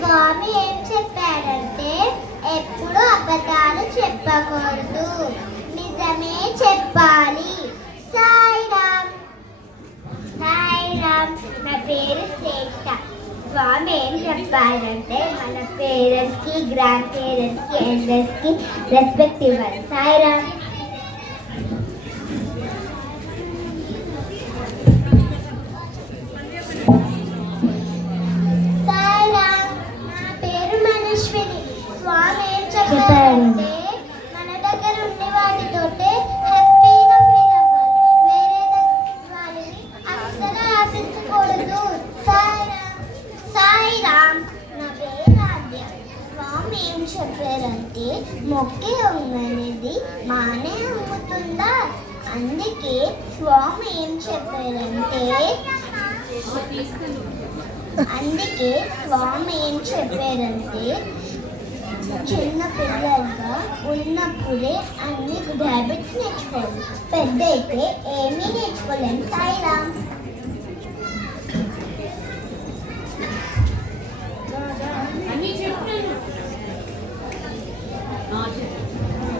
స్వామి ఏం చెప్పారంటే ఎప్పుడు అబద్ధాలు చెప్పకూడదు, నిజమే చెప్పాలి. సాయిరామ్. సాయిరామ్. నా పేరు శ్రేష్ఠ. స్వామి ఏం చెప్పారంటే మన పేరెంట్స్కి, గ్రాండ్ పేరెంట్స్కి, ఎల్డర్స్కి రెస్పెక్ట్ ఇవ్వాలి. సాయిరామ్. చెప్పారంటే మన దగ్గర ఉండే వాటితోటే హ్యాపీగా ఫీల్ అవ్వాలి, వేరే వాళ్ళని అస్సలు ఆశించకూడదు. సాయిరామ్. నా పేరు ఆద్య. స్వామి ఏం చెప్పారంటే మొక్కే అనేది మానే అమ్ముతుందా. అందుకే స్వామి ఏం చెప్పారంటే చిన్న పిల్లలుగా ఉన్నప్పుడే అన్ని గుడ్ హ్యాబిట్స్ నేర్చుకోవాలి, పెద్ద అయితే ఏమీ నేర్చుకోలేము. సాయిరామ్.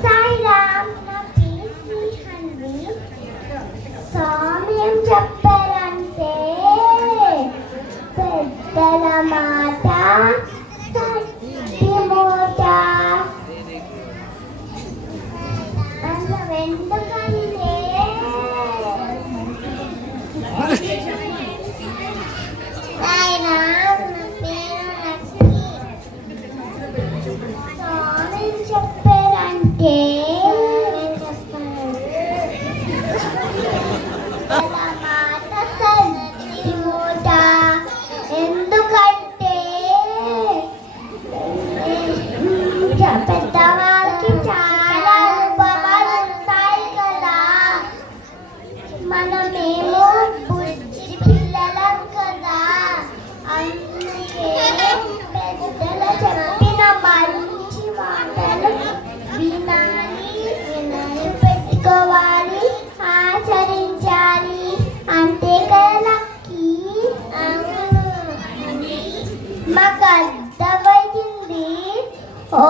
సాయిరామ్. నా పేరు హన్వి. స్వామి ఏం చెప్పారంటే పెద్దల మాట ఎందుకంటే ఆయన స్వామి చెప్పారంటే మాట సత్తి మూట. ఎందుకంటే పెద్దవాళ్ళకి చాలా అనుభవాలు ఉంటాయి కదా, మనమేమో బుజ్జి పిల్లలం కదా. అందుకే పెద్దలు చెప్పిన మంచి మాటలు వినాలి, పెట్టుకోవాలి, ఆచరించాలి. అంతే కదా. మాకు అర్థమైంది. ఓ